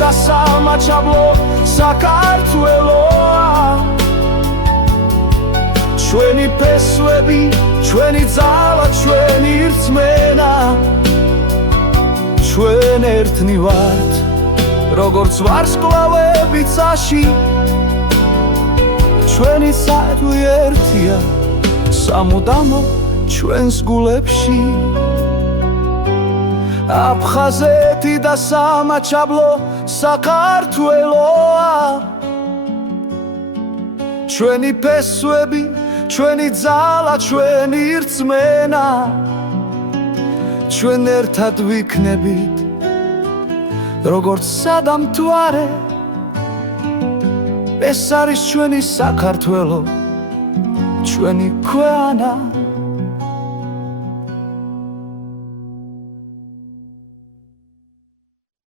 და სამაჩაბლო საქართველოა ჩვენი ფესვები, ჩვენი ძალა, ჩვენი რწმენა ჩვენ ერთნი ვართ როგორც ვარსკვლავები წაში ჩვენი საყვი ერთია სამუდამო ჩვენს გულებში აფხაზეთი და სამაჩაბლო საქართველოა ჩვენი ფესვები, ჩვენი ძალა, ჩვენი რწმენა ჩვენ ერთად ვიქნებით როგორც სადამთვარე ეს არის ჩვენი საქართველო ჩვენი ქვეყანა